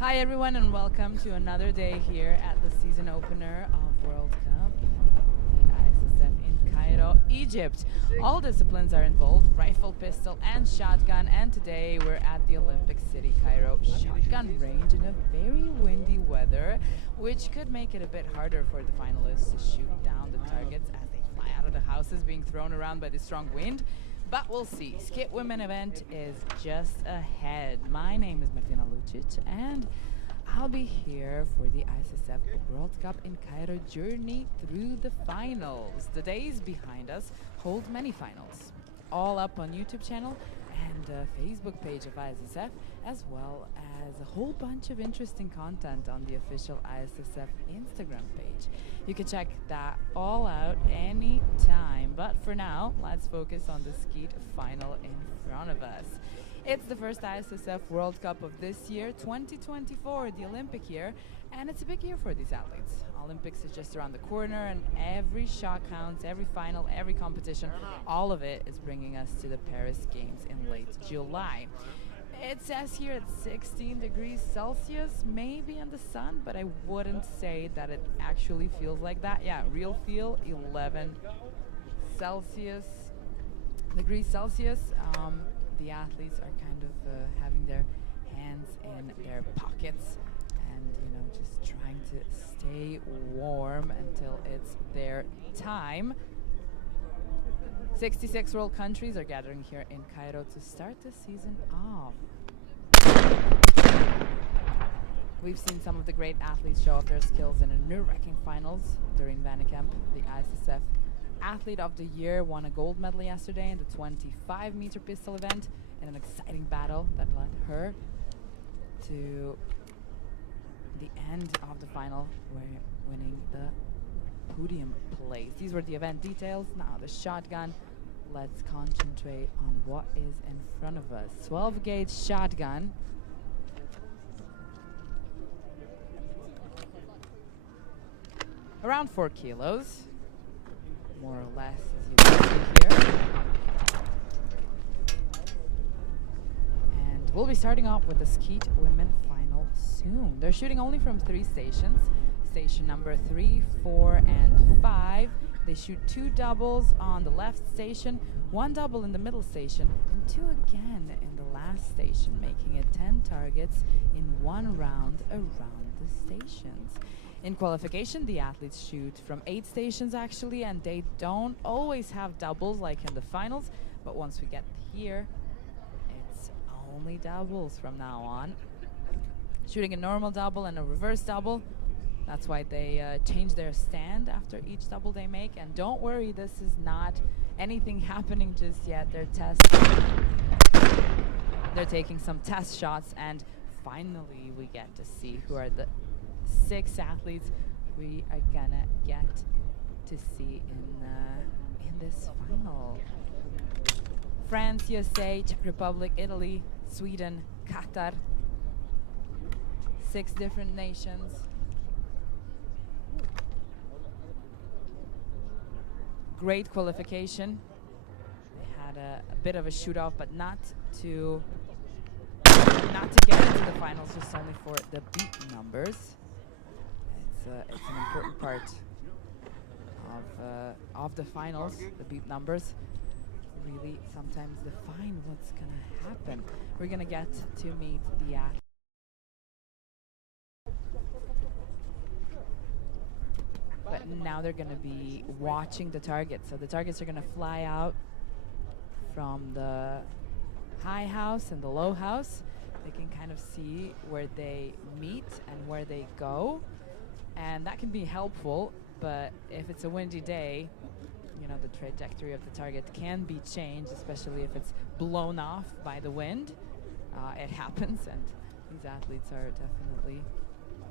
Hi everyone and welcome to another day here at the season opener of World Cup, the ISSF in Cairo, Egypt. All disciplines are involved, rifle, pistol and shotgun, and today we're at the Olympic City Cairo shotgun range in a very windy weather, which could make it a bit harder for the finalists to shoot down the targets as they fly out of the houses being thrown around by the strong wind. But we'll see. Skit Women event is just ahead. My name is Martina Lucic, and I'll be here for the ISSF World Cup in Cairo journey through the finals. The days behind us hold many finals, all up on YouTube channel and Facebook page of ISSF, as well as a whole bunch of interesting content on the official ISSF Instagram page. You can check that all out anytime, but for now, let's focus on the skeet final in front of us. It's the first ISSF World Cup of this year, 2024, the Olympic year, and it's a big year for these athletes. Olympics is just around the corner, and every shot counts, every final, every competition, all of it is bringing us to the Paris Games in late July. It says here it's 16 degrees Celsius, maybe in the sun, but I wouldn't say that it actually feels like that. Yeah, real feel, 11 degrees Celsius. The athletes are kind of having their hands in their pockets and, just trying to stay warm until it's their time. 66 world countries are gathering here in Cairo to start the season off. We've seen some of the great athletes show off their skills in a nerve-wracking finals during Vannekamp. The ISSF Athlete of the Year won a gold medal yesterday in the 25-meter pistol event in an exciting battle that led her to the end of the final, where winning the podium place. These were the event details. Now the shotgun. Let's concentrate on what is in front of us. 12-gauge shotgun. Around 4 kilos, more or less, as you can see here. And we'll be starting off with the skeet women final soon. They're shooting only from 3 stations. Station number 3, 4, and 5. They shoot 2 doubles on the left station, 1 double in the middle station, and 2 again in the last station, making it 10 targets in 1 round around the stations. In qualification, the athletes shoot from 8 stations actually, and they don't always have doubles like in the finals, but once we get here, it's only doubles from now on. Shooting a normal double and a reverse double. That's why they change their stand after each double they make. And don't worry, this is not anything happening just yet. They're taking some test shots, and finally we get to see who are the 6 athletes we are gonna get to see in this final. France, USA, Czech Republic, Italy, Sweden, Qatar. 6 different nations. Great qualification. They had a bit of a shoot-off, but not to get into the finals, just only for the beat numbers. It's an important part of the finals. The beat numbers really sometimes define what's gonna happen. We're gonna get to meet the athletes. But now they're going to be watching the targets. So the targets are going to fly out from the high house and the low house. They can kind of see where they meet and where they go. And that can be helpful, but if it's a windy day, the trajectory of the target can be changed, especially if it's blown off by the wind. It happens, and these athletes are definitely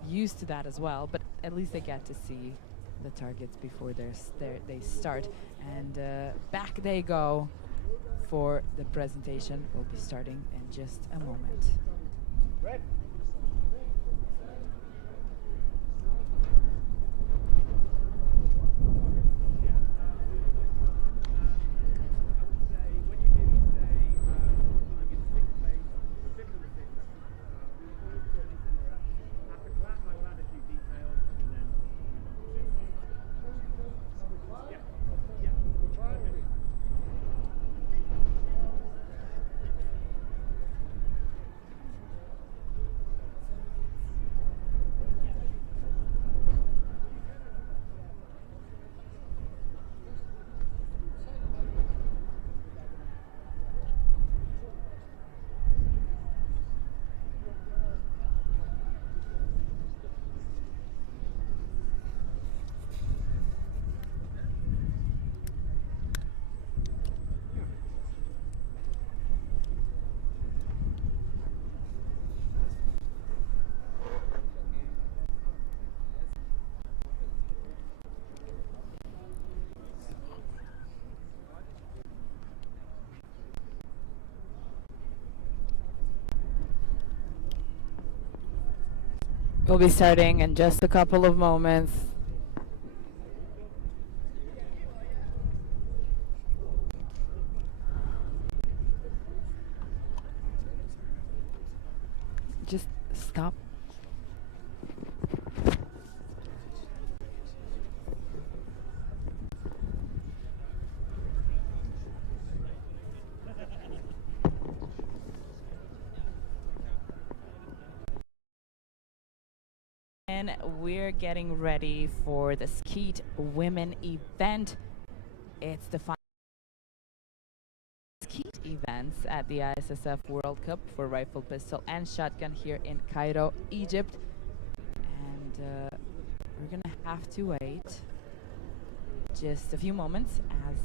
used to that as well, but at least they get to see the targets before they start. And back they go for the presentation. We'll be starting in just a moment. Red. We'll be starting in just a couple of moments. Just stop. And we're getting ready for the Skeet Women event. It's the final Skeet events at the ISSF World Cup for rifle, pistol, and shotgun here in Cairo, Egypt. And we're gonna have to wait just a few moments as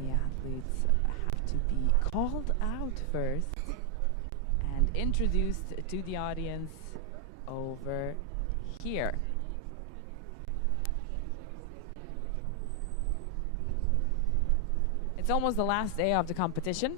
the athletes have to be called out first and introduced to the audience over here. It's almost the last day of the competition.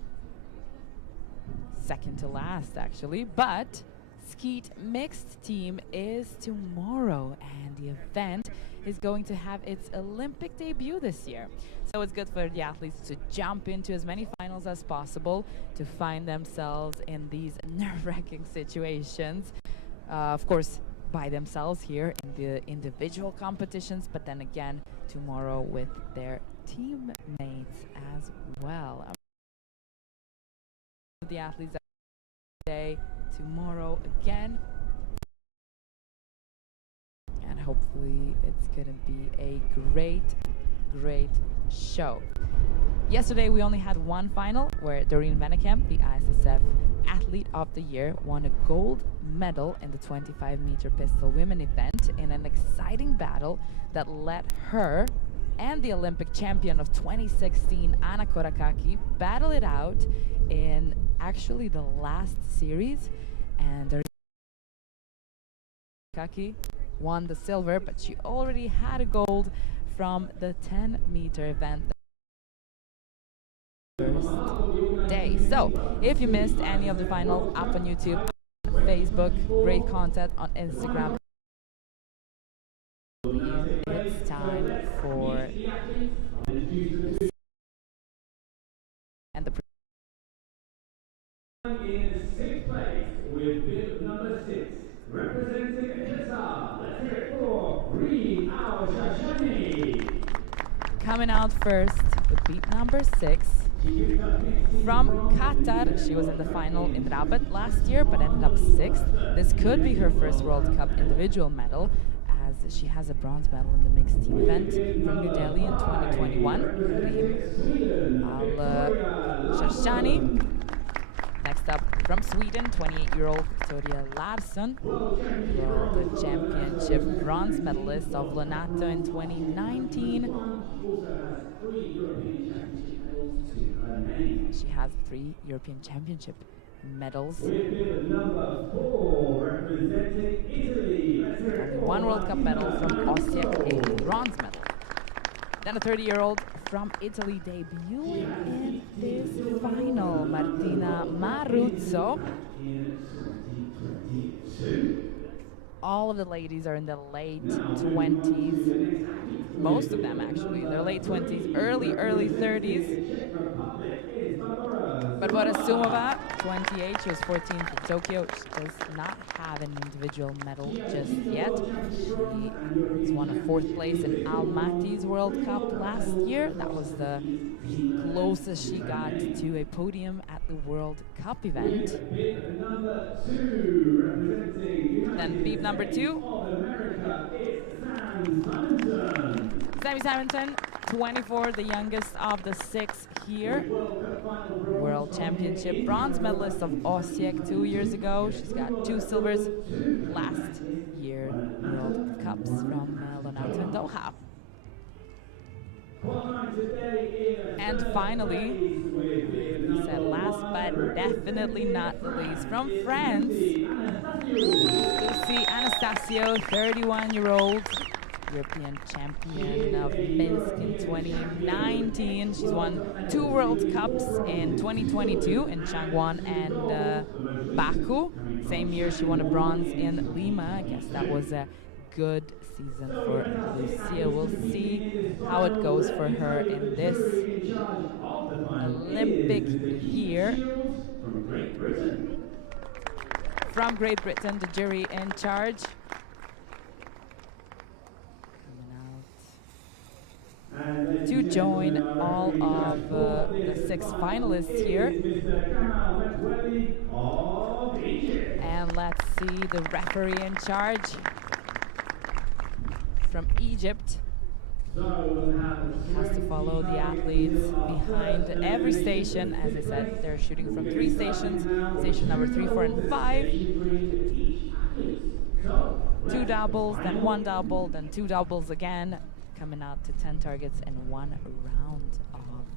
Second to last, actually. But Skeet mixed team is tomorrow, and the event is going to have its Olympic debut this year. So it's good for the athletes to jump into as many finals as possible to find themselves in these nerve-wracking situations. Of course, by themselves here in the individual competitions, but then again tomorrow with their teammates as well. The athletes today, tomorrow again, and hopefully it's gonna be a great show. Yesterday we only had one final where Doreen Vennekamp, the ISSF Athlete of the Year, won a gold medal in the 25-meter pistol women event in an exciting battle that let her and the Olympic champion of 2016, Anna Korakaki, battle it out in actually the last series. And Korakaki won the silver, but she already had a gold from the 10-meter event first day. So if you missed any of the final, up on YouTube, Facebook, great content on Instagram. It's time for and the in sixth place with bib number 6, representing Qatar. Let's hear it for Green Al Shashani. Coming out first with beat number 6 from Qatar. She was in the final in Rabat last year, but ended up 6th. This could be her first World Cup individual medal, as she has a bronze medal in the mixed team event from New Delhi in 2021. Green Al Shashani. Next up from Sweden, 28-year-old Victoria Larsson, World Championship bronze medalist of Lonato in 2019. She has 3 European Championship medals. Number 4, representing Italy. Only 1 World Cup medal from Osijek, a bronze medal. Then a 30-year-old from Italy debuting in this final, Martina Maruzzo. All of the ladies are in the late 20s. Most of them, actually. They're late 20s, early 30s. But Borasumova, 28, she was 14th in Tokyo. She does not have an individual medal just yet. She was won a 4th place in Almaty's World Cup last year. That was the closest she got to a podium at the World Cup event. Then beep number 2. Sammy Simonton, 24, the youngest of the 6 here. World Championship bronze medalist of Osijek 2 years ago. She's got 2 silvers last year World Cups from Lonato and Doha. And finally, said last but definitely not the least, from France, Lucy Anastasio, 31-year-old European champion of Minsk in 2019. She's won 2 World Cups in 2022 in Changwon and Baku. Same year she won a bronze in Lima. I guess that was a good season for Lucia. We'll see how it goes for her in this Olympic year. From Great Britain, the jury in charge. To join all of the 6 finalists here. And let's see the referee in charge from Egypt. He has to follow the athletes behind every station. As I said, they're shooting from 3 stations. Station number 3, 4, and 5. 2 doubles, then 1 double, then 2 doubles again. Coming out to 10 targets in 1 round of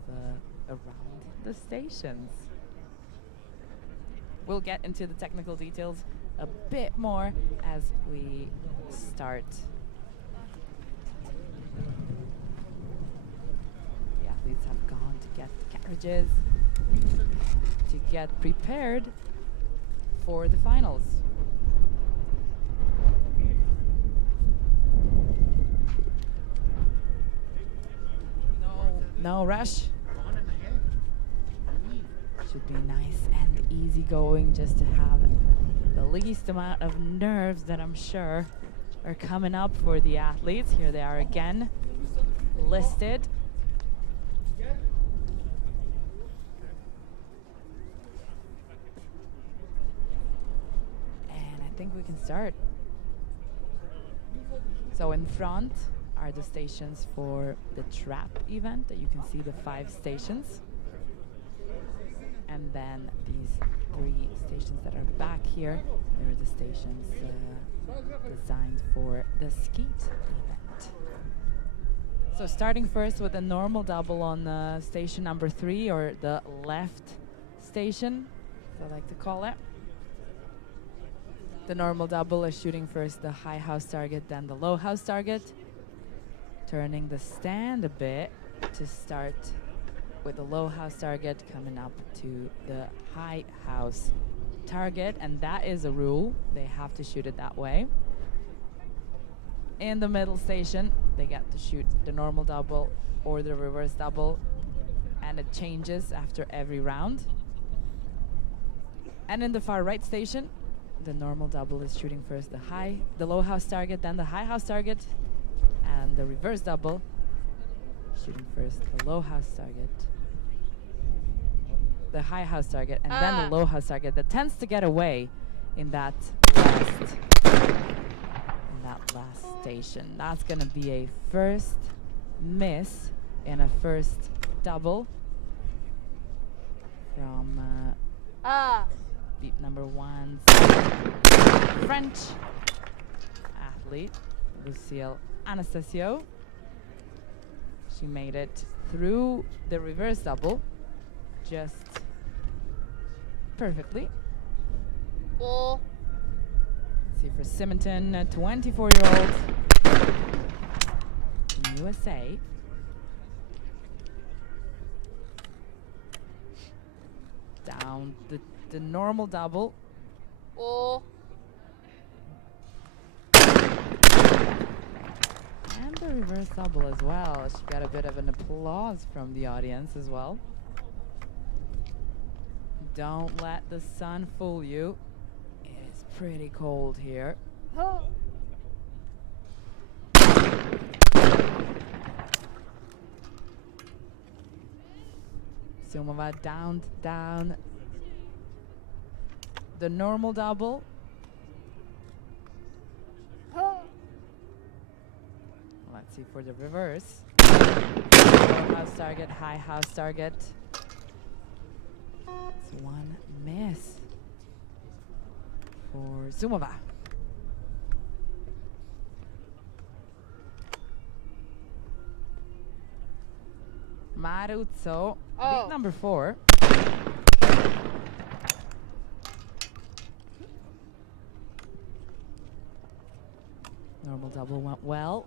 around the stations. We'll get into the technical details a bit more as we start. The athletes have gone to get the carriages to get prepared for the finals. No rush. Should be nice and easy going, just to have the least amount of nerves that I'm sure are coming up for the athletes. Here they are again, listed. And I think we can start. So in front are the stations for the trap event. That you can see the 5 stations. And then these 3 stations that are back here, they're the stations designed for the skeet event. So starting first with a normal double on station number 3, or the left station, as I like to call it. The normal double is shooting first the high house target, then the low house target. Turning the stand a bit to start with the low house target, coming up to the high house target, and that is a rule. They have to shoot it that way. In the middle station, they get to shoot the normal double or the reverse double, and it changes after every round. And in the far right station, the normal double is shooting first the low house target, then the high house target. And the reverse double, shooting first the low house target, the high house target, and then the low house target. That tends to get away in that last station. That's going to be a first miss and a first double from beat number 1's French athlete, Lucille Anastasio. She made it through the reverse double just perfectly. Let's see for Simonton, a 24-year-old from USA. Down the normal double. And the reverse double as well. She got a bit of an applause from the audience as well. Don't let the sun fool you. It is pretty cold here. Sumova down. The normal double. Let's see for the reverse. Low house target, high house target. It's 1 miss for Sumova. Maruzzo, beat number 4. Normal double went well.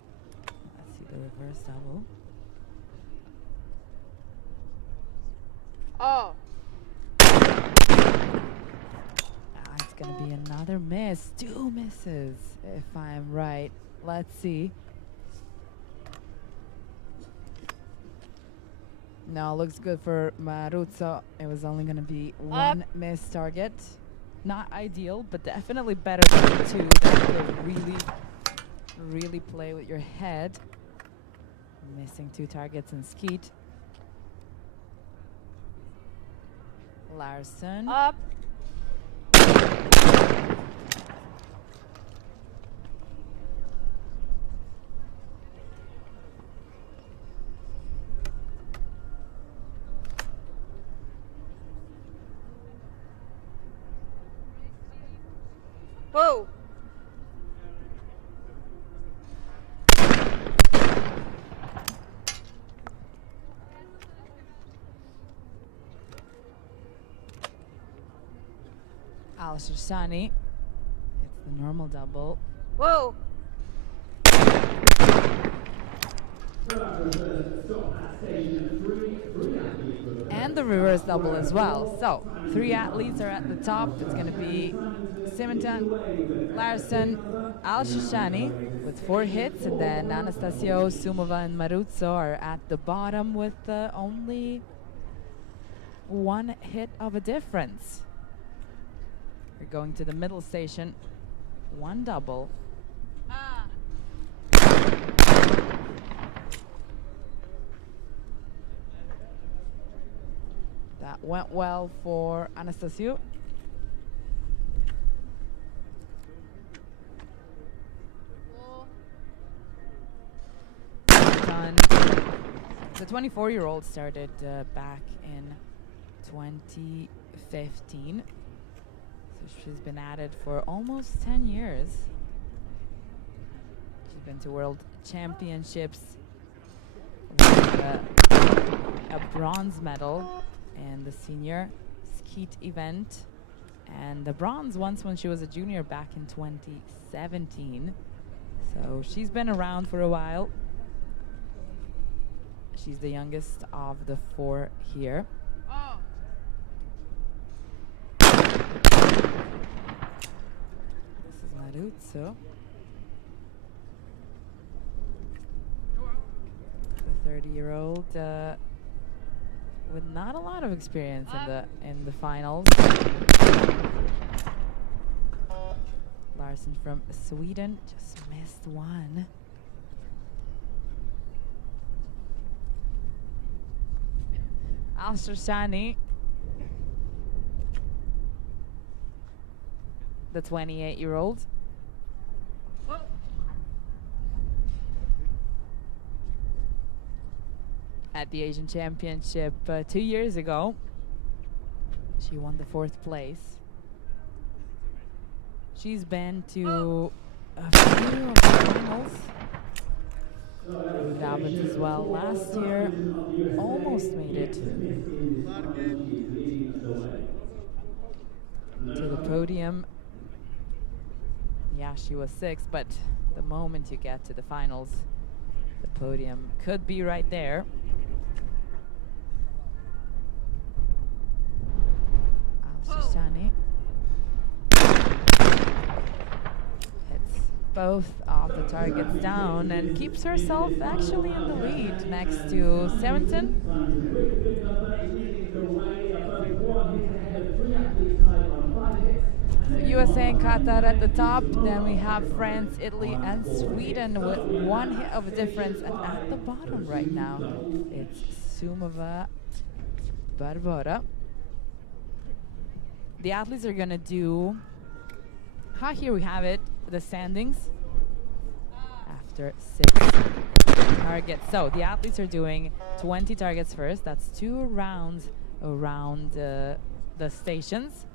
The reverse double. Oh. It's gonna be another miss. 2 misses, if I'm right. Let's see. No, looks good for Maruzzo. It was only gonna be 1 miss target. Not ideal, but definitely better than 2 that could really play with your head. Missing 2 targets in skeet. Larson. Up. Whoa. Al-Shashani. It's the normal double. Whoa. And the reverse double as well. So 3 athletes are at the top. It's going to be Simonton, Larson, Al-Shashani with 4 hits, and then Anastasio, Sumova, and Maruzzo are at the bottom with only 1 hit of a difference. We're going to the middle station. 1 double. That went well for Anastasio. Done. The 24-year-old started back in 2015. So she's been at it for almost 10 years. She's been to World Championships with a bronze medal in the senior skeet event, and the bronze once when she was a junior back in 2017. So she's been around for a while. She's the youngest of the 4 here. Oh. This is Maruzzo. The 30-year-old with not a lot of experience in the finals. Larson from Sweden just missed 1. Al-Shashani, the 28-year-old. At the Asian Championship 2 years ago, she won the 4th place. She's been to a few of the finals with David as well. Last year, almost made it to the podium. Yeah, she was 6th, but the moment you get to the finals, the podium could be right there. Al-Shashani hits both of the targets down and keeps herself actually in the lead next to Simonton. USA and Qatar at the top, then we have France, Italy, and Sweden with 1 hit of a difference, and at the bottom right now, it's Sumova, Barbora. The athletes are gonna do, here we have it, the standings after 6 targets. So the athletes are doing 20 targets first. That's 2 rounds around the stations.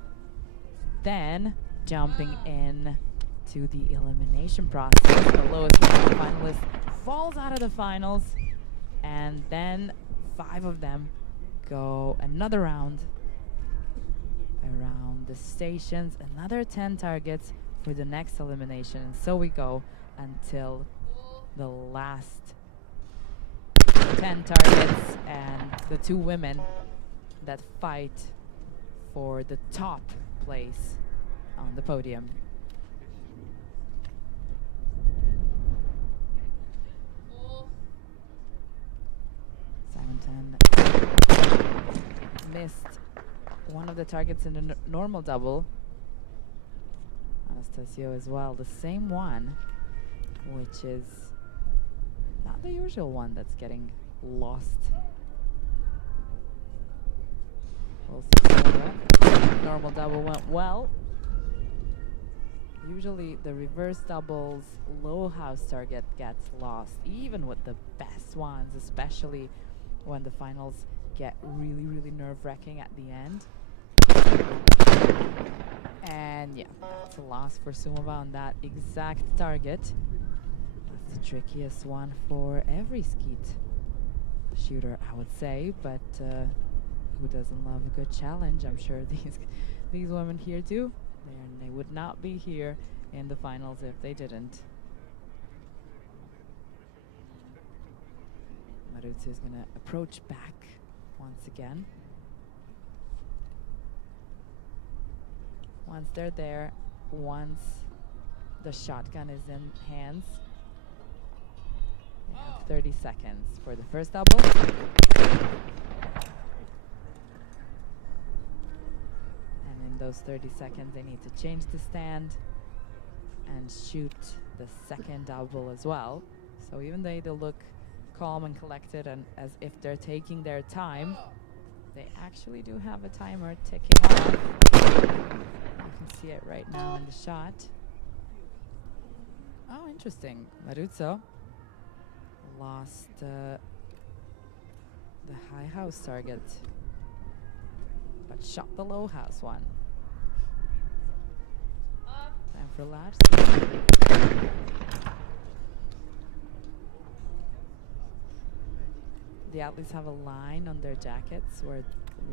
Then jumping in to the elimination process. The lowest finalist falls out of the finals, and then 5 of them go another round around the stations, another 10 targets for the next elimination, and so we go until the last 10 targets and the 2 women that fight for the top place on the podium. Simonton missed one of the targets in the normal double. Anastasio as well, the same one, which is not the usual one that's getting lost. We'll see. Normal double went well. Usually the reverse doubles low house target gets lost, even with the best ones, especially when the finals get really, really nerve-wracking at the end. And yeah, that's a loss for Sumova on that exact target. That's the trickiest one for every skeet shooter, I would say, but who doesn't love a good challenge? I'm sure these women here do. They would not be here in the finals if they didn't. Maruzzi is going to approach back once again. Once they're there, once the shotgun is in hands, they have 30 seconds for the first double. And in those 30 seconds, they need to change the stand and shoot the second double as well. So even though they look calm and collected and as if they're taking their time, they actually do have a timer ticking off. You can see it right now in the shot. Oh, interesting. Maruzzo lost the high house target, but shot the low house one. Time for last. The athletes have a line on their jackets where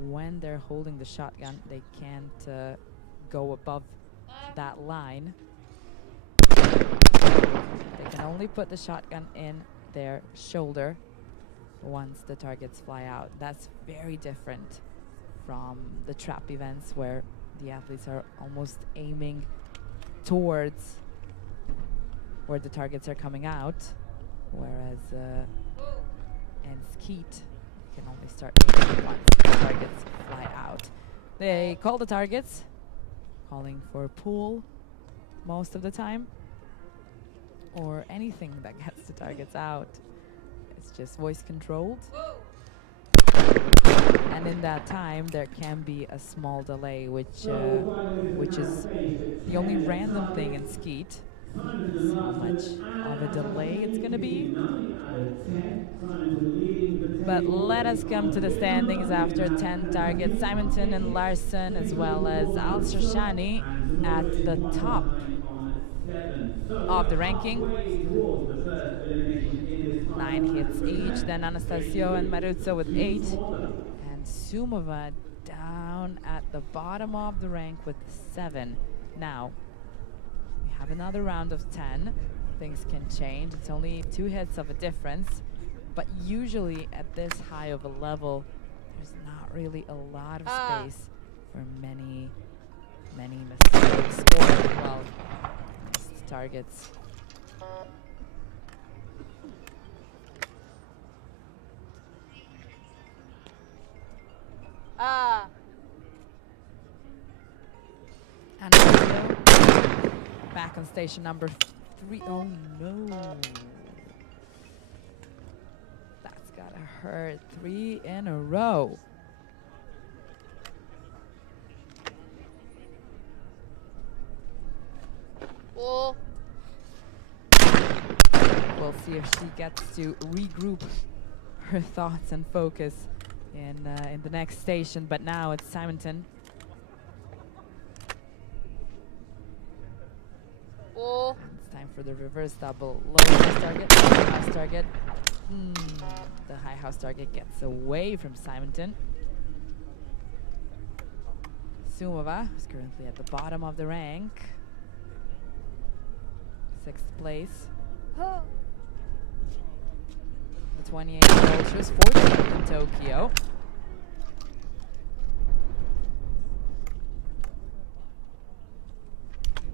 when they're holding the shotgun, they can't go above that line. They can only put the shotgun in their shoulder once the targets fly out. That's very different from the trap events where the athletes are almost aiming towards where the targets are coming out, whereas in skeet, you can only start aiming once the targets fly out. They call the targets, calling for pull most of the time, or anything that gets the targets out. It's just voice controlled. And in that time, there can be a small delay, which is the only random thing in skeet. How much of a delay it's going to be. But let us come to the standings after 10 targets. Simonton and Larsson, as well as Al-Shoshani at the top of the ranking. 9 hits each. Then Anastasio and Maruzzo with 8. And Sumova down at the bottom of the rank with 7. Now, we have another round of 10. Things can change. It's only 2 hits of a difference. But usually at this high of a level, there's not really a lot of space for many mistakes or, well, missed targets. And back on station number 3. Oh no. That's gotta hurt. 3 in a row. Oh. We'll see if she gets to regroup her thoughts and focus in the next station. But now it's Simonton. Oh. And it's time for the reverse double. Low house target, high house target. The high house target gets away from Simonton. Sumova is currently at the bottom of the rank. 6th place. The 28 years old. She was 14th in Tokyo.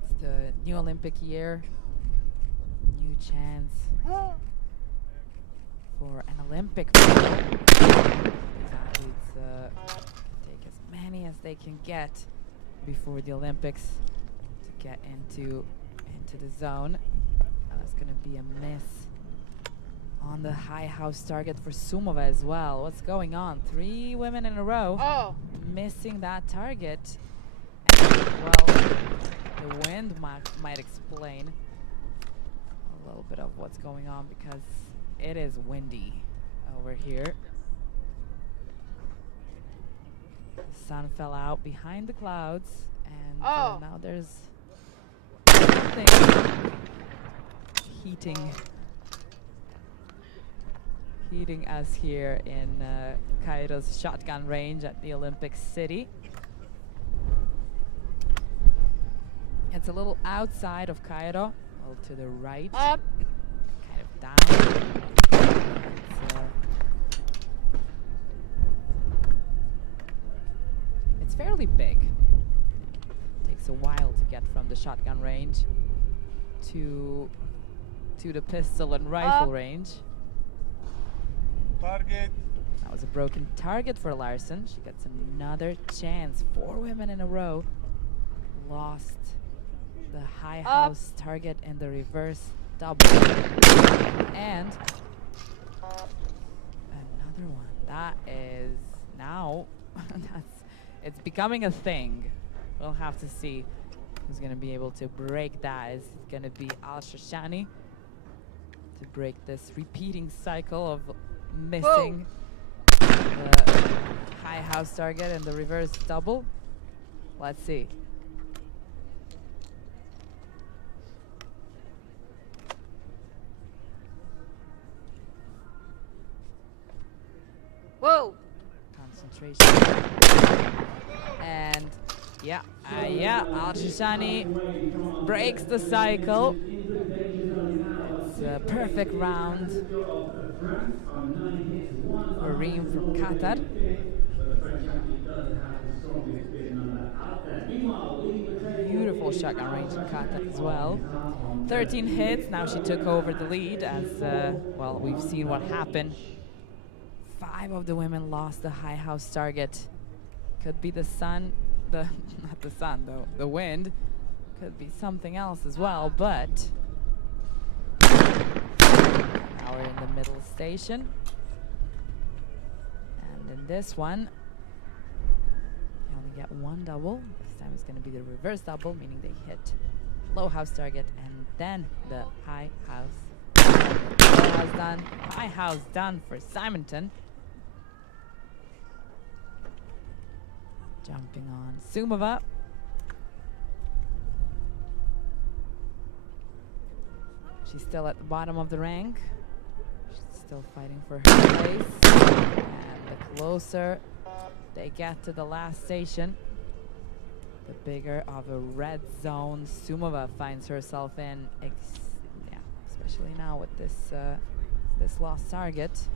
It's the new Olympic year. New chance for an Olympic medal. These athletes take as many as they can get before the Olympics to get into the zone. And that's going to be a miss on the high house target for Sumova as well. What's going on? 3 women in a row missing that target. And, well, the wind might explain a little bit of what's going on because it is windy over here. The sun fell out behind the clouds, and now there's something heating us here in Cairo's shotgun range at the Olympic City. It's a little outside of Cairo, a little to the right, kind of down. It's fairly big. Takes a while to get from the shotgun range to the pistol and rifle range. Target. That was a broken target for Larson. She gets another chance. 4 women in a row lost the high house target and the reverse double. And another one. That is now, it's becoming a thing. We'll have to see who's going to be able to break that. Is it going to be Al-Shoshani to break this repeating cycle of missing the high house target and the reverse double? Let's see. Whoa! Concentration. And yeah, Al-Shoshani breaks the cycle. It's a perfect round for Reem from Qatar. Beautiful shotgun range in Qatar as well. 13 hits, now she took over the lead as, well, we've seen what happened. 5 of the women lost the high house target. Could be the sun, not the sun though, the wind. Could be something else as well, but now we're in the middle station. And in this one, you only get 1 double. This time it's going to be the reverse double, meaning they hit low house target and then the high house. Low house done, high house done for Simonton. Jumping on Sumova. She's still at the bottom of the rank. She's still fighting for her place. And the closer they get to the last station, the bigger of a red zone Sumova finds herself in. Especially now with this this lost target.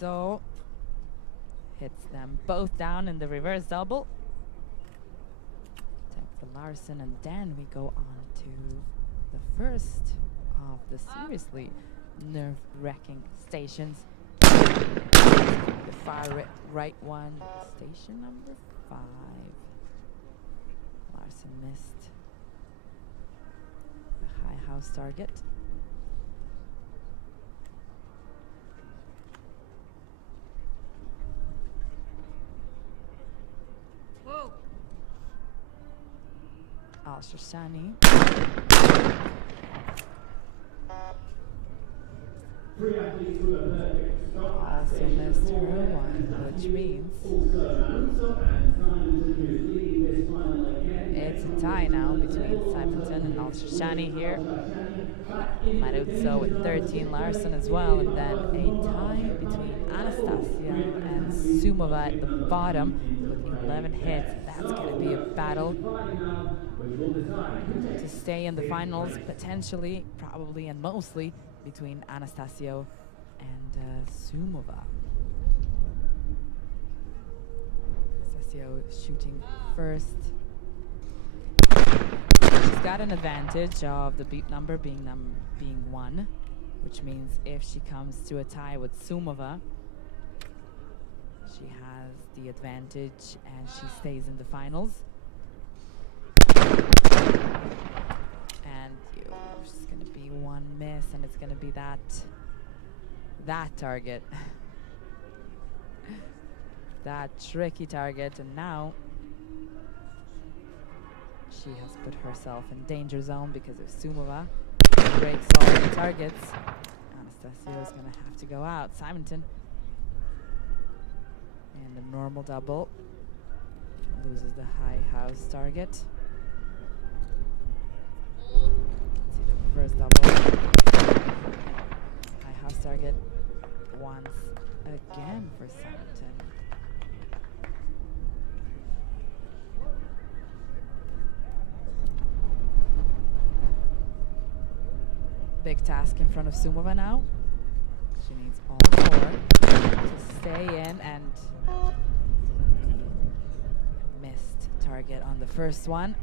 So hits them both down in the reverse double. Tech for Larson, and then we go on to the first of the seriously nerve-wracking stations. The far right one, station number 5. Larson missed the high house target. Al-Shoshani also missed her one, which means it's a tie now between Simonton and Al-Shoshani here. Maruzzo with 13, Larson as well, and then a tie between Anastasia and Sumova at the bottom with 11 hits. That's going to be a battle to stay in the finals, potentially, probably, and mostly between Anastasio and Sumova. Anastasio shooting first. She's got an advantage of the beat number being 1, which means if she comes to a tie with Sumova, she has the advantage and she stays in the finals. And there's going to be one miss, and it's going to be that target. That tricky target, and now she has put herself in danger zone because if Sumova breaks all the targets, Anastasia is going to have to go out. Simonton and the normal double loses the high house target. Let's see the first double. High house target once again for Simonton. Big task in front of Sumova now. She needs all 4 to stay in, and missed target on the first one.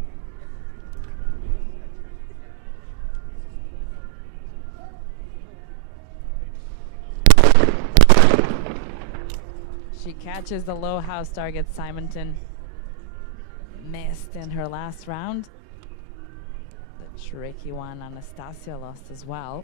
She catches the low house target. Simonton missed in her last round. Tricky one, Anastasia lost as well.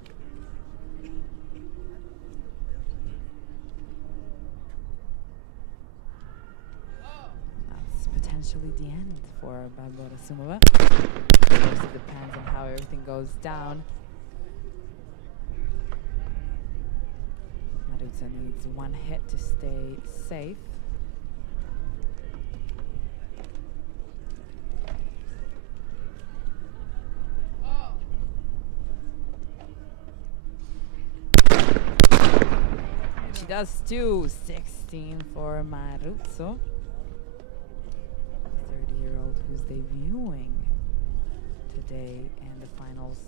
That's potentially the end for Barbora Sumova. Of course, it depends on how everything goes down. Maruzzo needs 1 hit to stay safe. Does 2-16 for Maruzzo, 30-year-old who's debuting today in the finals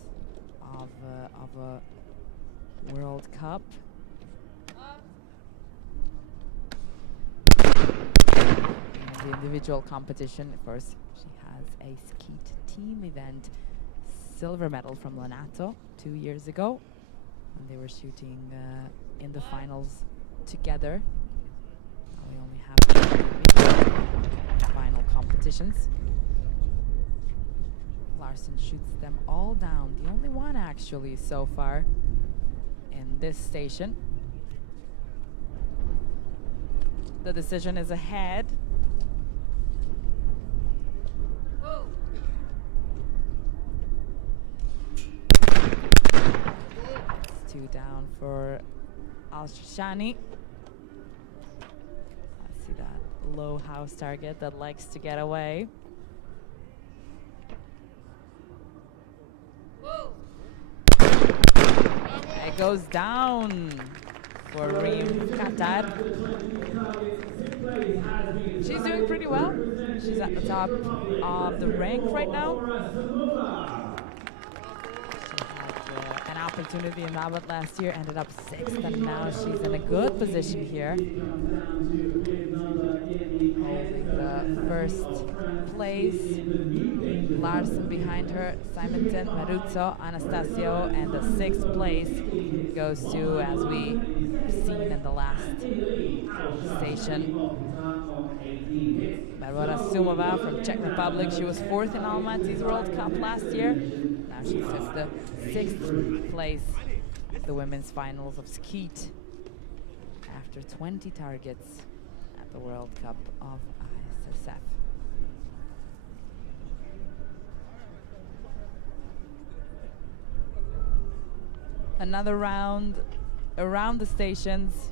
of a World Cup. In the individual competition, of course, she has a skeet team event silver medal from Lonato 2 years ago, when they were shooting in the finals together. We only have final competitions. Larson shoots them all down. The only one actually so far in this station. The decision is ahead. It's 2 down for Al-Shashani. I see that low house target that likes to get away. It goes down for Reem Qatar. She's doing pretty well. She's at the top of the rank right now. An opportunity in Rabat last year, ended up 6th, and now she's in a good position here, holding the first place. Larson behind her, Simonton, Maruzzo, Anastasio, and the 6th place goes to, as we've seen in the last station, Barbora Sumova from Czech Republic. She was 4th in Almaty's World Cup last year. Now she took the 6th place at the women's finals of skeet after 20 targets at the World Cup of ISSF. Another round around the stations.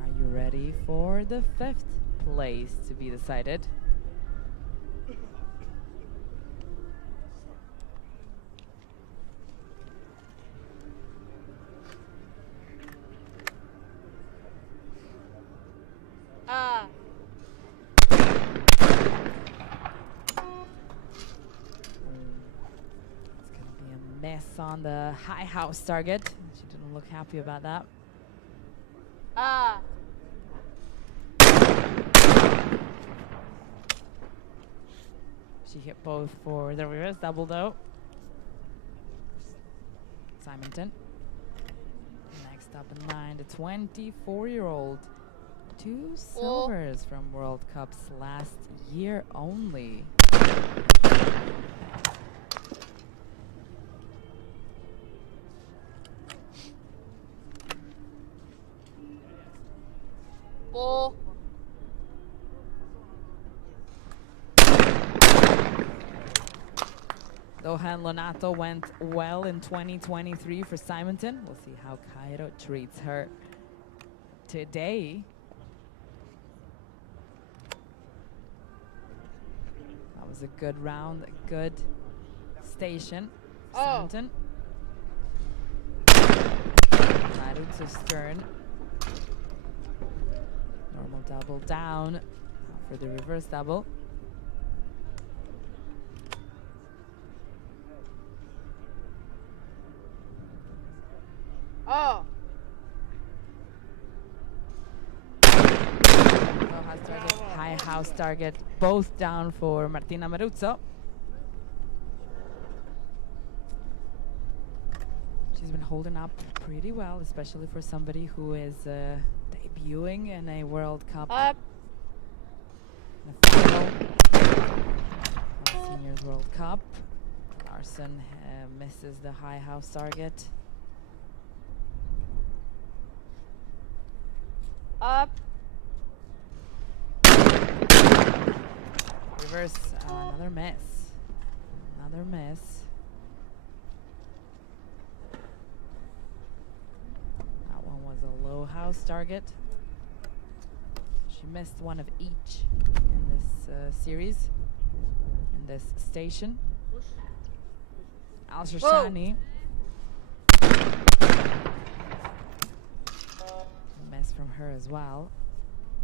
Are you ready for the 5th place to be decided? on the high house target. She didn't look happy about that. Ah. She hit both for the reverse double though. Simonton. Next up in line, the 24-year-old. 2 silvers from World Cups last year only. Oh. Dohan Lonato went well in 2023 for Simonton. We'll see how Cairo treats her today. That was a good round, a good station. Oh. Simonton. Cairo to stern. Normal double down for the reverse double. Oh. High house target, both down for Martina Maruzzo. She's been holding up pretty well, especially for somebody who is debuting in a World Cup. Up. In a final of Seniors World Cup. Larson misses the high house target. Up. Reverse, another miss. Another miss. That one was a low house target. She missed one of each in this series, in this station. Al Shoshani. Miss from her as well.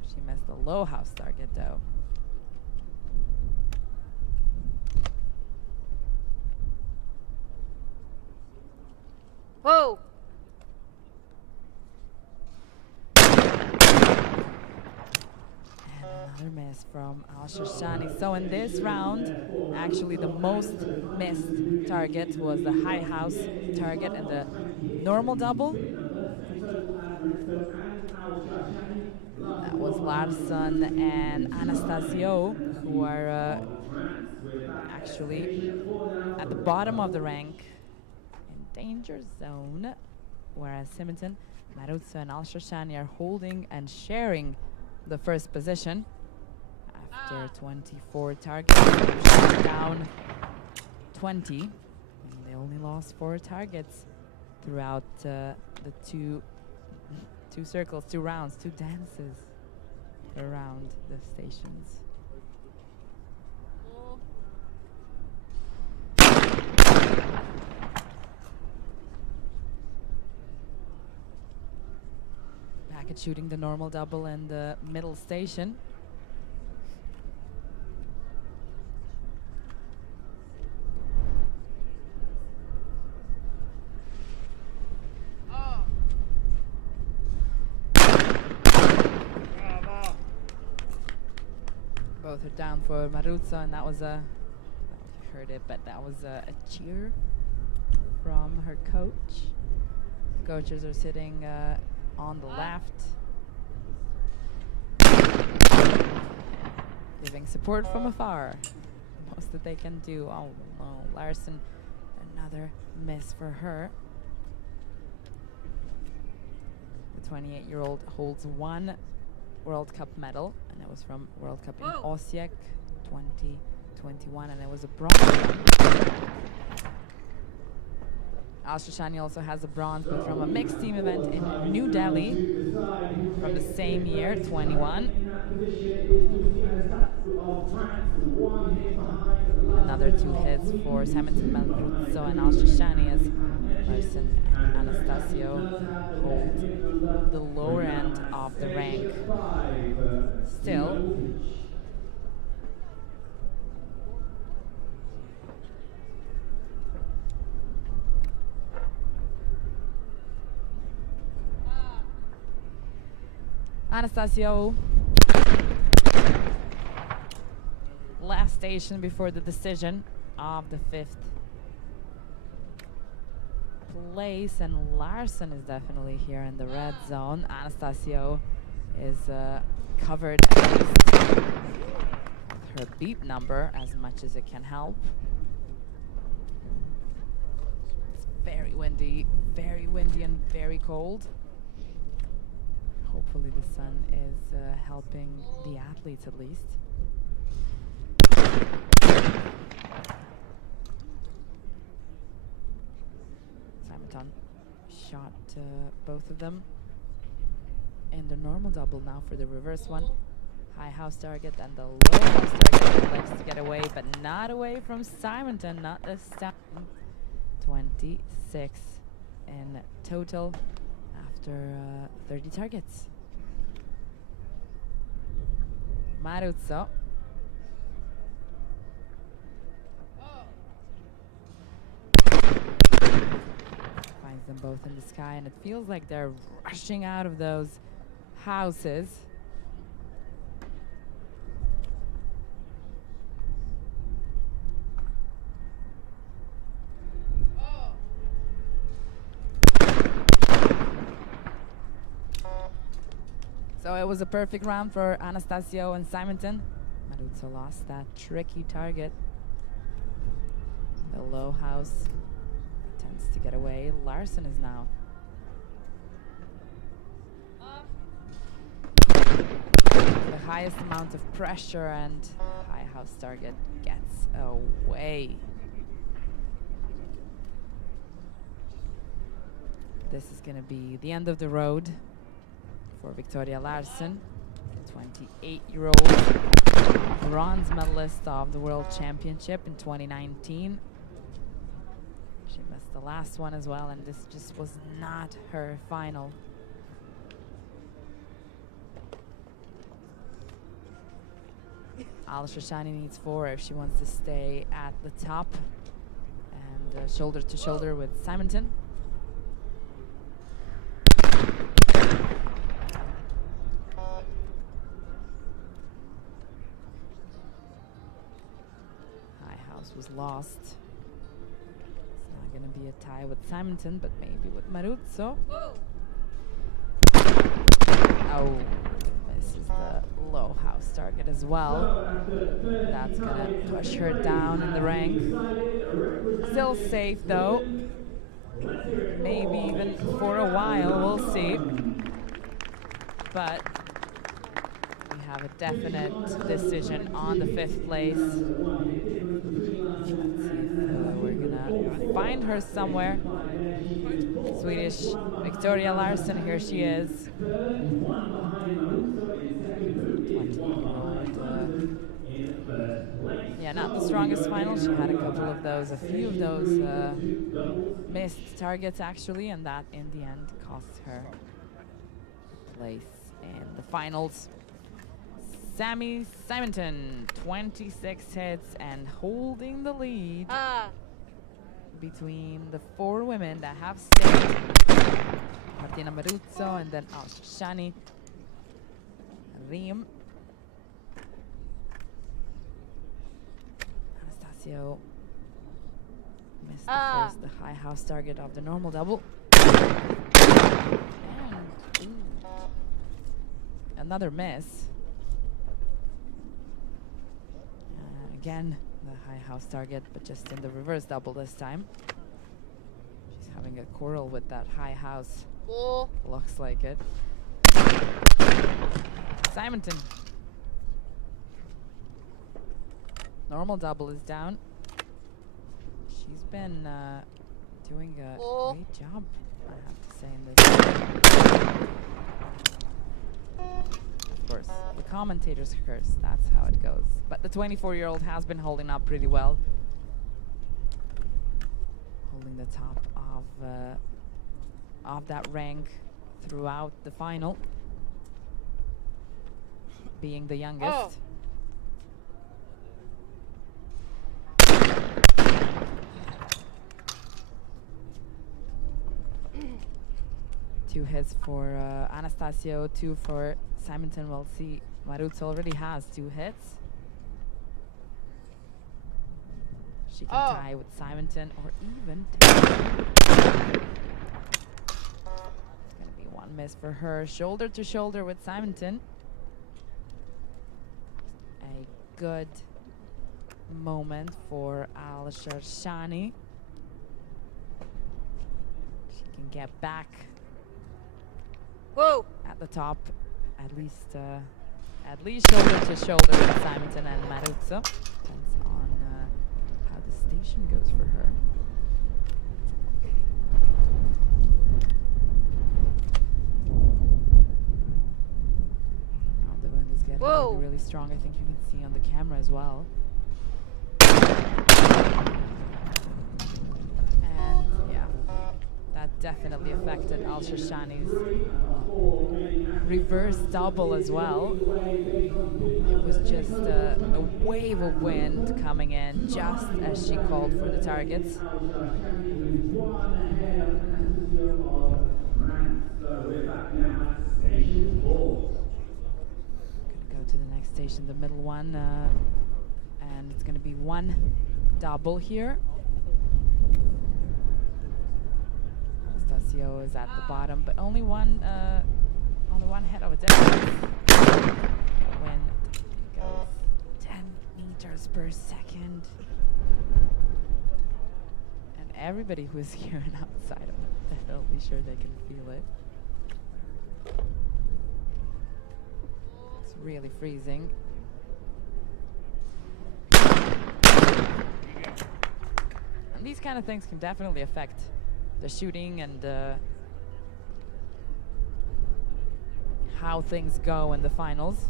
She missed the low house target though. Whoa. Another miss from Al Shoshani. So in this round, actually the most missed target was the high house target and the normal double. That was Larson and Anastasio, who are actually at the bottom of the rank in danger zone, whereas Simonton, Maruzzo and Al Shoshani are holding and sharing the first position after 24 targets. Down 20, and they only lost 4 targets throughout the two circles, 2 rounds, 2 dances around the stations. Packet shooting the normal double in the middle station. Both are down for Maruzzo, and that was a, I don't know if you heard it, but that was a cheer from her coach. Coaches are sitting on the left, giving support from afar. Most that they can do. Oh no, Larson, another miss for her. The 28-year-old holds 1 World Cup medal, and it was from World Cup in Osijek 2021, and it was a bronze. Al Shoshani also has a bronze, but from a mixed team event in New Delhi from the same year, 21. Another 2 hits for Simonton Maruzzo and Al Shoshani as Larson and Anastasio hold the lower end of the rank. Still, Anastasio. Last station before the decision of the 5th place, and Larson is definitely here in the red zone. Anastasio is covered at least with her beep number as much as it can help. It's very windy and very cold. Hopefully the sun is helping the athletes at least. Simonton shot both of them in the normal double. Now for the reverse one. High house target and the low house target likes to get away, but not away from Simonton, not this time. 26 in total after 30 targets. Maruzzo. Finds them both in the sky, and it feels like they're rushing out of those houses. So it was a perfect round for Anastasio and Simonton. Maruzzo lost that tricky target. The low house tends to get away. Larson is now the highest amount of pressure, and high house target gets away. This is going to be the end of the road for Victoria Larson, 28-year-old bronze medalist of the World Championship in 2019. She missed the last one as well, and this just was not her final. Al-Shashani needs 4 if she wants to stay at the top, and shoulder to shoulder with Simonton. Was lost. It's not going to be a tie with Simonton, but maybe with Maruzzo. Oh, this is the low house target as well. That's going to push her down in the rank. Still safe though. Maybe even for a while, we'll see. But we have a definite decision on the 5th place. We're gonna find her somewhere. Swedish Victoria Larson, here she is. Yeah, not the strongest final. She had a few of those missed targets actually, and that in the end cost her place in the finals. Sammy Simonton, 26 hits and holding the lead between the 4 women that have stayed. Martina Maruzzo and then Al-Shashani, Reem. Anastasio missed the high house target of the normal double. And another miss. Again, the high house target, but just in the reverse double this time. She's having a quarrel with that high house. Looks like it. Simonton. Normal double is down. She's been doing a great job, I have to say, in this. Of course, the commentators curse. That's how it goes. But the 24-year-old has been holding up pretty well. Holding the top of that rank throughout the final. Being the youngest. 2 hits for Anastasio, 2 for Simonton will see Maruz already has 2 hits. She can tie with Simonton or even it's gonna be 1 miss for her. Shoulder to shoulder with Simonton. A good moment for Al-Sharshani. She can get back at the top, at least shoulder to shoulder with Simonton and Maruzzo. Depends on how the station goes for her. Now the wind is getting really, really strong. I think you can see on the camera as well. And yeah, that definitely affected Al-Sharshani's reverse double as well. It was just a wave of wind coming in just as she called for the targets. Gonna go to the next station, the middle one, and it's gonna be 1 double here. Anastasio is at the bottom, but only one head of a difference. Wind goes 10 meters per second. And everybody who is here and outside, I'm definitely sure they can feel it. It's really freezing. And these kind of things can definitely affect the shooting and how things go in the finals.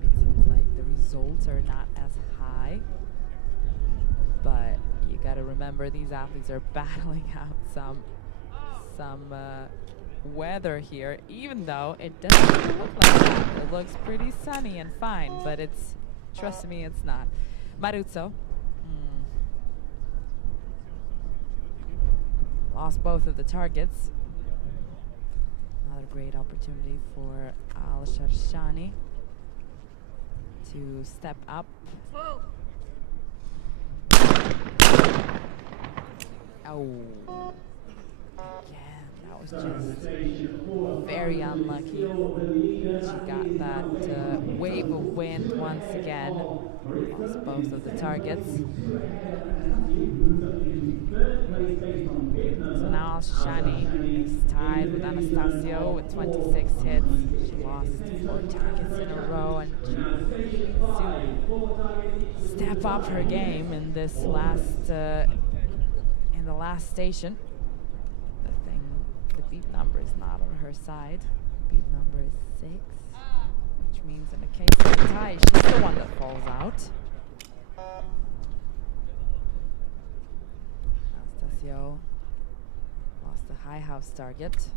Maybe it seems like the results are not as high, but you got to remember these athletes are battling out some weather here, even though it doesn't really look like that. It looks pretty sunny and fine, but it's, trust me, it's not. Maruzzo lost both of the targets. Another great opportunity for Al-Sharshani to step up. Oh, again, that was just very unlucky. She got that wave of wind once again. Lost both of the targets. So now Al-Sharshani is tied with Anastasio with 26 hits. She lost 4 targets in a row, and she needs to step up her game in this last, in the last station. The beat number is not on her side. Beat number is 6, which means in the case of a tie, she's the one that falls out. Anastasio lost the high house target.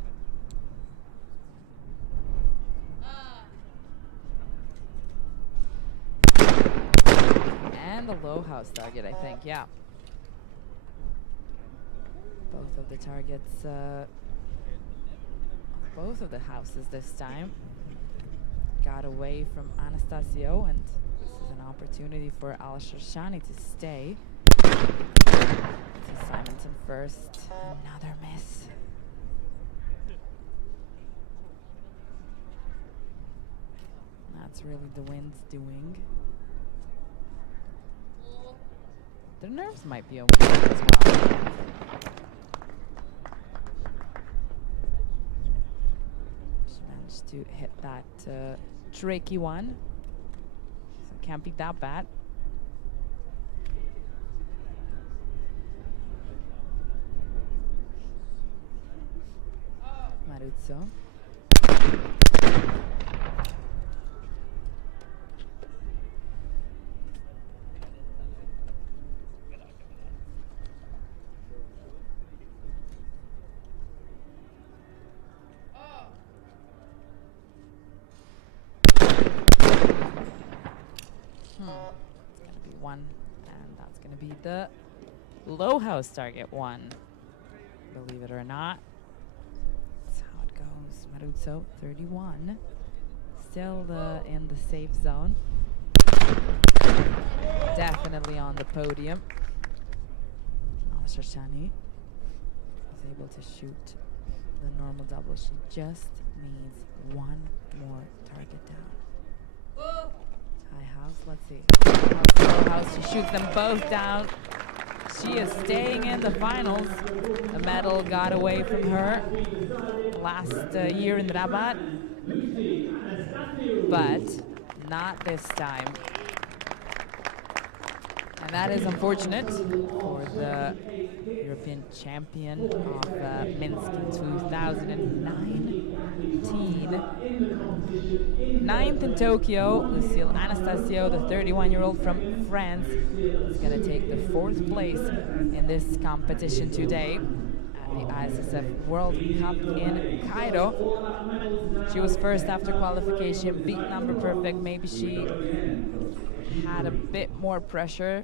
And the low house target, I think, yeah. Both of the targets, both of the houses this time got away from Anastasio, and this is an opportunity for Al-Sharshani to stay. To Simonton first, another miss. That's really the wind's doing. The nerves might be okay as well. She managed to hit that tricky one, so it can't be that bad. Maruzzo. It's gonna be 1, and that's gonna be the low house target 1. Believe it or not, that's how it goes. Maruzzo, 31. Still in the safe zone. Definitely on the podium. Al-Sharshani is able to shoot the normal double. She just needs one more target down. High house, let's see. Low house, she shoots them both down. She is staying in the finals. The medal got away from her last year in Rabat, but not this time. And that is unfortunate for the European champion of Minsk in 2019. Ninth in Tokyo, Lucille Anastasio, the 31-year-old from France, is going to take the 4th place in this competition today at the ISSF World Cup in Cairo. She was first after qualification, beat number perfect. Maybe she had a bit more pressure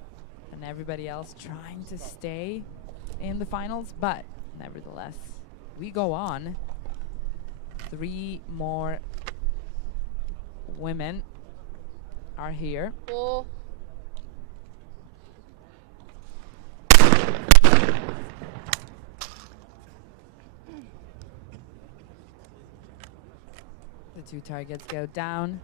than everybody else trying to stay in the finals, but nevertheless, we go on. 3 more women are here. The 2 targets go down.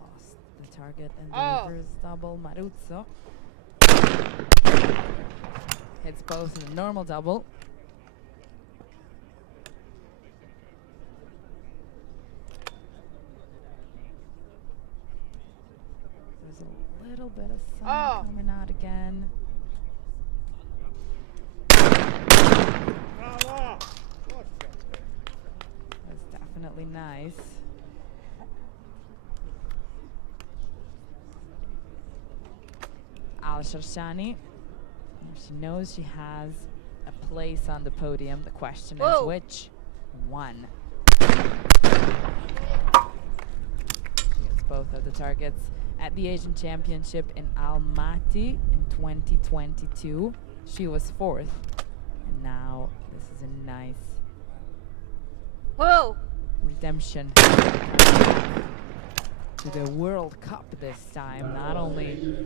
Lost the target and the reverse double. Maruzzo hits both in the normal double. There's a little bit of sun coming out again. That's definitely nice. Al-Sharshani, she knows she has a place on the podium. The question is which one? She gets both of the targets at the Asian Championship in Almaty in 2022. She was 4th, and now this is a nice redemption to the World Cup this time. Not only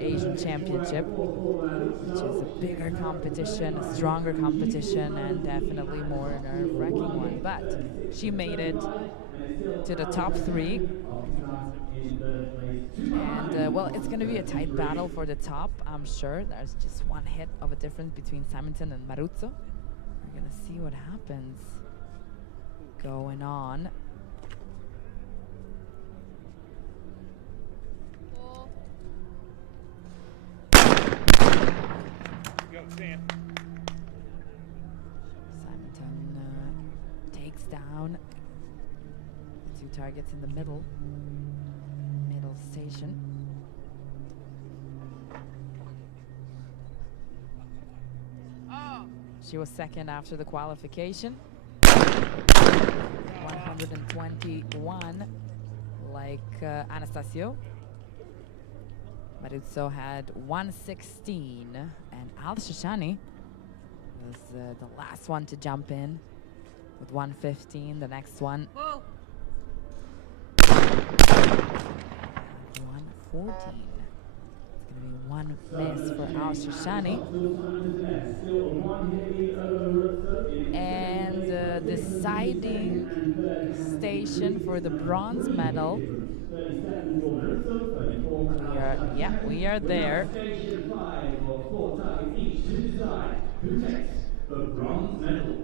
Asian Championship, which is a bigger competition, a stronger competition, and definitely more nerve-wracking one, but she made it to the top 3. And well, it's going to be a tight battle for the top, I'm sure. There's just one hit of a difference between Simonton and Maruzzo. We're going to see what happens going on. Simonton takes down the 2 targets in the middle station. She was 2nd after the qualification. 121, like Anastasio. Maruzzo had 116, and Al-Sharshani was the last one to jump in with 115. The next one, 114. It's going to be one miss for Al-Sharshani. And the deciding station for the bronze medal. We are there. Station 5 or 4 targets each to decide who takes the bronze medal.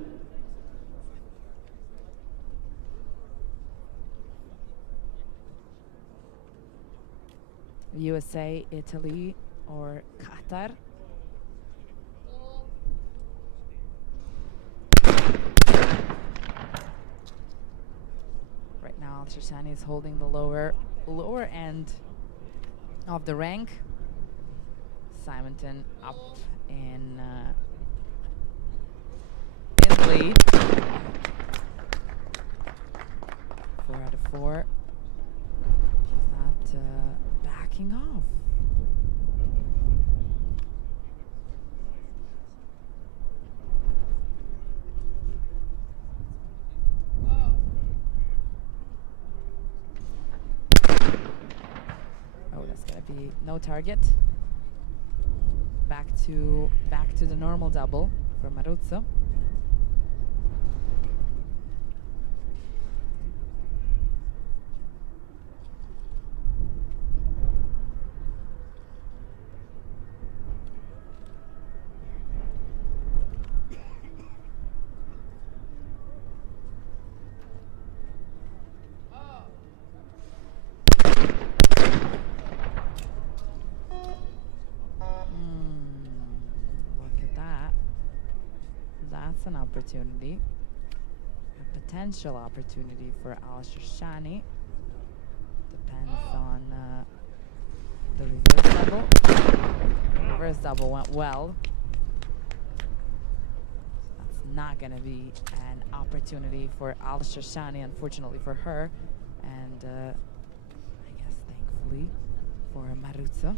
USA, Italy, or Qatar. Right now, Al-Sharshani is holding the lower end of the rank. Simonton up in lead. 4 out of 4. She's not backing off. Oh, that's gonna be no target. Back to the normal double for Maruzzo. Look at that. That's an opportunity. A potential opportunity for Al-Shashani. Depends on the reverse double. The reverse double went well. That's not going to be an opportunity for Al-Shashani, unfortunately for her. And I guess thankfully for Maruzzo.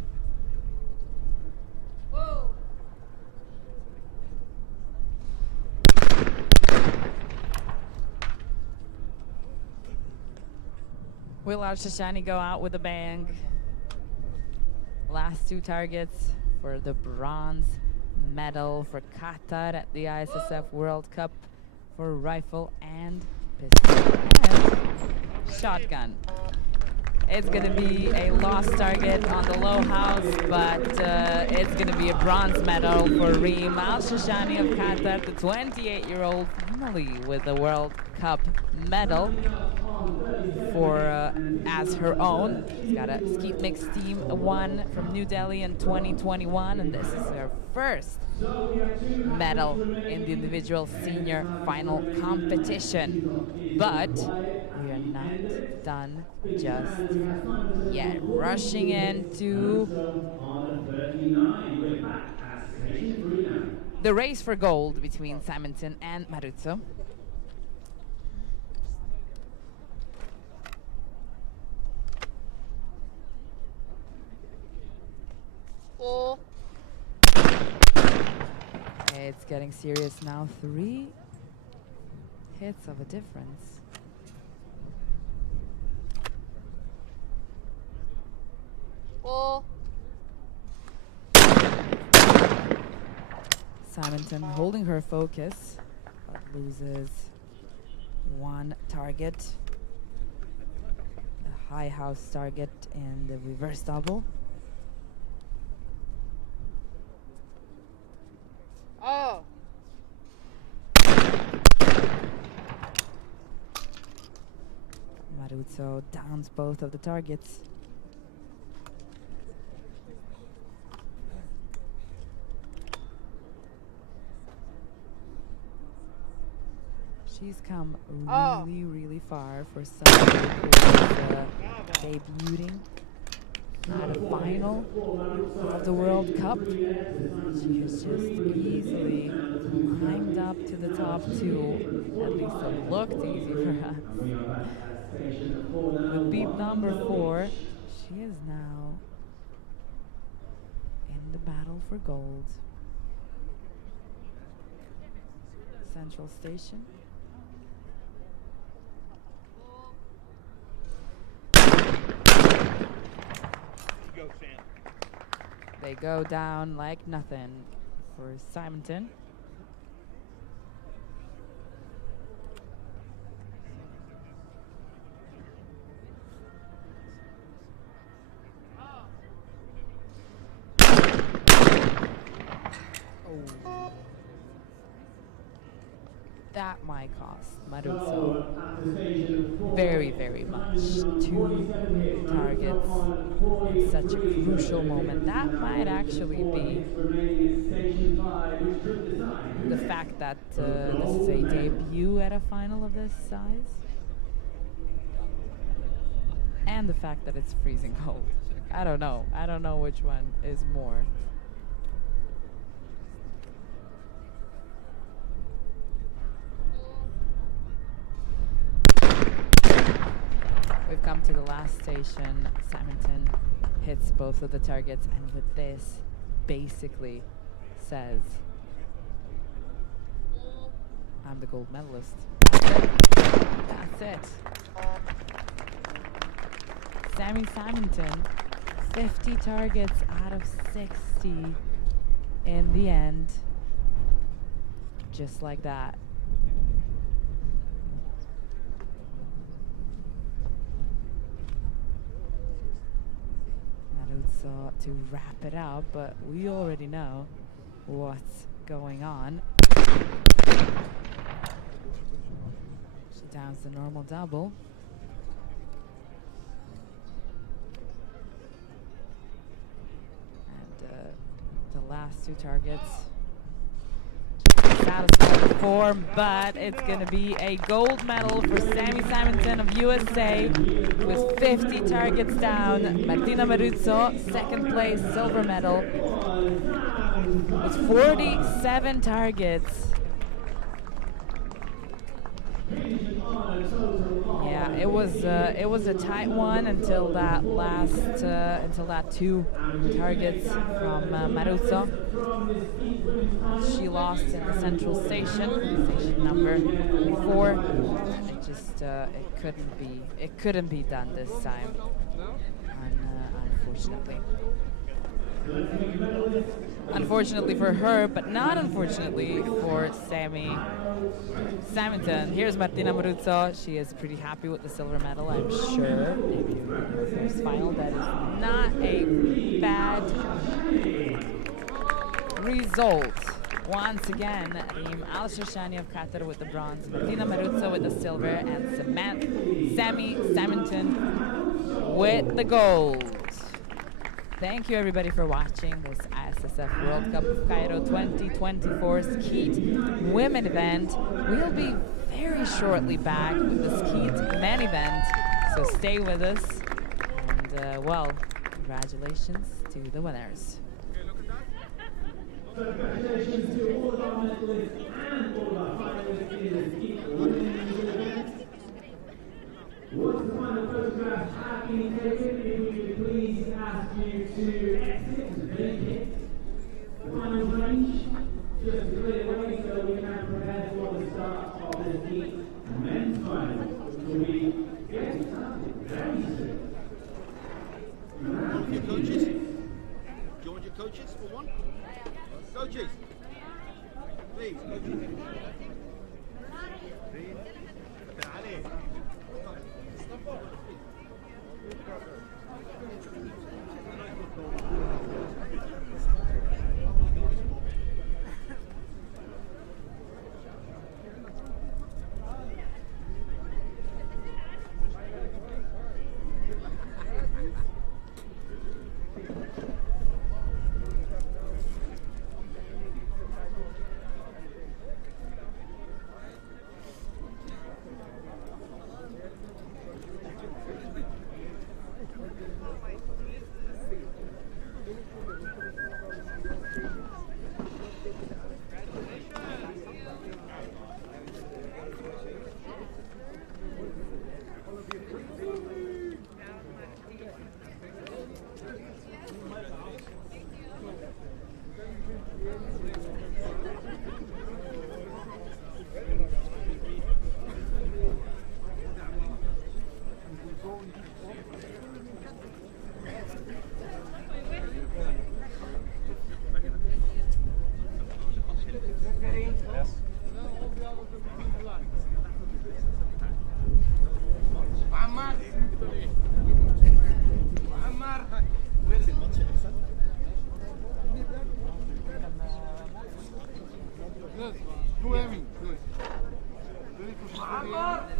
Will Al-Shashani go out with a bang? Last 2 targets for the bronze medal for Qatar at the ISSF World Cup for rifle and pistol and shotgun. It's going to be a lost target on the low house, but it's going to be a bronze medal for Reem Al-Shashani of Qatar, the 28-year-old, finally with a World Cup medal for as her own. She's got a skeet mixed team won from New Delhi in 2021, and this is her first medal in the individual senior final competition. But we are not done just yet. Rushing into the race for gold between Simonton and Maruzzo. It's getting serious now. 3 hits of a difference. Simonton holding her focus, but loses 1 target. A high house target in the reverse double. Oh. Maruzzo downs both of the targets. She's come really, really far for someone who is debuting at a final of the World Cup. She has just easily climbed up to the top 2. At least it looked easy for us. With beat number 4, she is now in the battle for gold. Central Station. They go down like nothing for Simonton. That might cost Maruzzo very, very much. 2 targets in such a crucial moment. That might actually be the fact that this is a debut at a final of this size, and the fact that it's freezing cold. I don't know. I don't know which one is more. come to the last station. Simonton hits both of the targets, and with this, basically says, I'm the gold medalist. That's it. Sammy Simonton, 50 targets out of 60 in the end. Just like that. Maruzzo to wrap it up, but we already know what's going on. She downs the normal double. And the last two targets satisfying form, but it's going to be a gold medal for Sammy Simonton of USA with 50 targets down. Martina Maruzzo, second place, silver medal with 47 targets. Yeah, it was a tight one until that two targets from Maruzzo. She lost in the central station number 4. It couldn't be done this time, unfortunately. Unfortunately for her, but not unfortunately for Sammy Simonton. Here's Martina Maruzzo. She is pretty happy with the silver medal, I'm sure. Maybe in her first final. That is not a bad result. Once again, Reem Al-Shashani of Qatar with the bronze, Martina Maruzzo with the silver, and Sammy Simonton with the gold. Thank you everybody for watching this ISSF World Cup of Cairo 2024 Skeet Women event. We'll be very shortly back with the Skeet Men event, so stay with us. And well, congratulations to the winners. Congratulations to all of our medalists and all of our finalists in the Skeet Women's event. Once the final photographs have been taken, if we could please ask you to exit and vacate the final range, just to clear the way so we can prepare for the start of the Skeet men's final, which will be getting started very soon. Your coaches? Do you want your coaches for one? Coaches, please, coaches. Good.